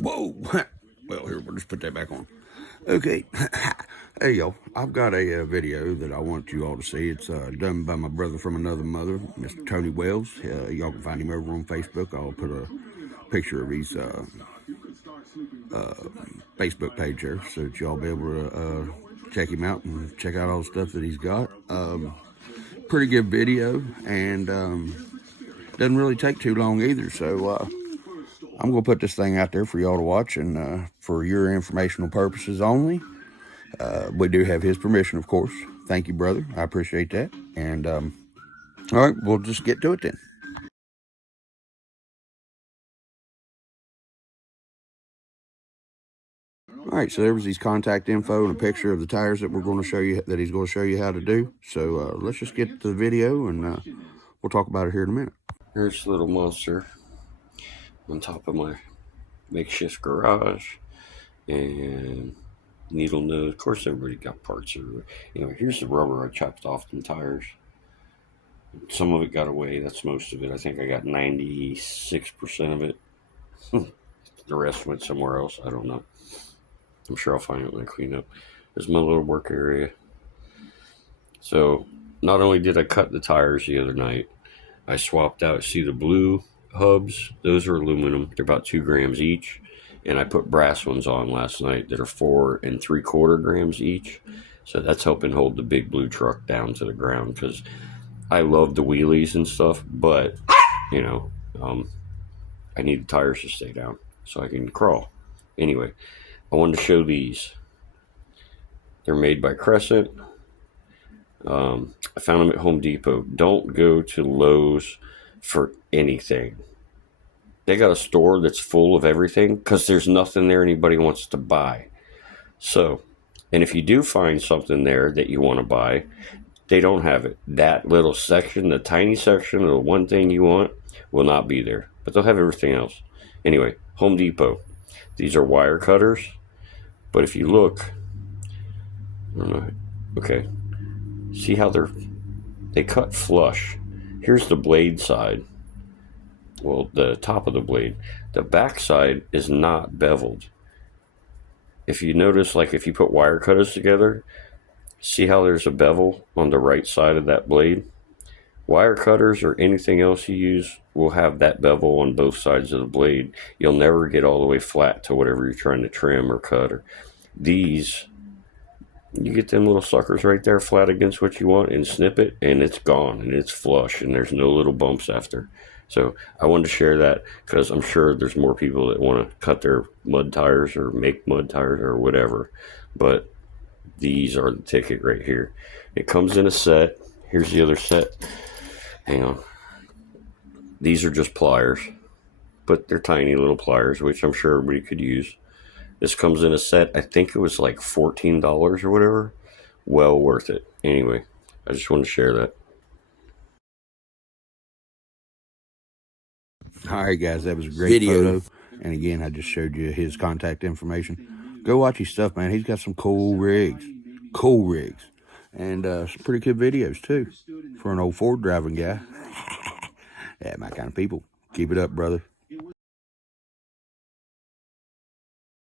Whoa. Well, here, we'll just put that back on. Okay. Hey, y'all. I've got a video that I want you all to see. It's done by my brother from another mother, Mr. Tony Wells. Y'all can find him over on Facebook. I'll put a picture of his Facebook page there so that y'all be able to check him out and check out all the stuff that he's got. Pretty good video, and doesn't really take too long either. So I'm going to put this thing out there for y'all to watch, and for your informational purposes only. We do have his permission, of course. Thank you, brother. I appreciate that. And all right, we'll just get to it then. All right, so there was his contact info and a picture of the tires that we're going to show you, that he's going to show you how to do. So let's just get to the video, and we'll talk about it here in a minute. Here's the little monster on top of my makeshift garage, and needle nose. Of course, everybody got parts everywhere. Anyway, here's the rubber I chopped off the tires. Some of it got away. That's most of it. I think I got 96% of it. The rest went somewhere else. I don't know. I'm sure I'll find it when I clean up. There's my little work area. So not only did I cut the tires the other night, I swapped out, see the blue hubs? Those are aluminum. They're about 2 grams each. And I put brass ones on last night that are 4 3/4 grams each. So that's helping hold the big blue truck down to the ground, because I love the wheelies and stuff, but, you know, I need the tires to stay down so I can crawl. Anyway, I wanted to show these. They're made by Crescent. I found them at Home Depot. Don't go to Lowe's for anything. They got a store that's full of everything because there's nothing there anybody wants to buy. So, and if you do find something there that you want to buy, they don't have it. That little section, the tiny section of the one thing you want, will not be there. But they'll have everything else. Anyway, Home Depot. These are wire cutters. But if you look, I don't know. Okay. See how they cut flush. Here's the blade side. Well, the top of the blade. The back side is not beveled. If you notice, like if you put wire cutters together, see how there's a bevel on the right side of that blade? Wire cutters or anything else you use will have that bevel on both sides of the blade. You'll never get all the way flat to whatever you're trying to trim or cut. Or these, you get them little suckers right there flat against what you want and snip it, and it's gone and it's flush and there's no little bumps after. So I wanted to share that because I'm sure there's more people that want to cut their mud tires or make mud tires or whatever. But these are the ticket right here. It comes in a set. Here's the other set. Hang on. These are just pliers, but they're tiny little pliers, which I'm sure everybody could use. This comes in a set. I think it was like $14 or whatever. Well worth it. Anyway, I just want to share that. All right, guys, that was a great photo. And again, I just showed you his contact information. Go watch his stuff, man. He's got some cool rigs. Cool rigs. And some pretty good videos, too, for an old Ford driving guy. Yeah, my kind of people. Keep it up, brother.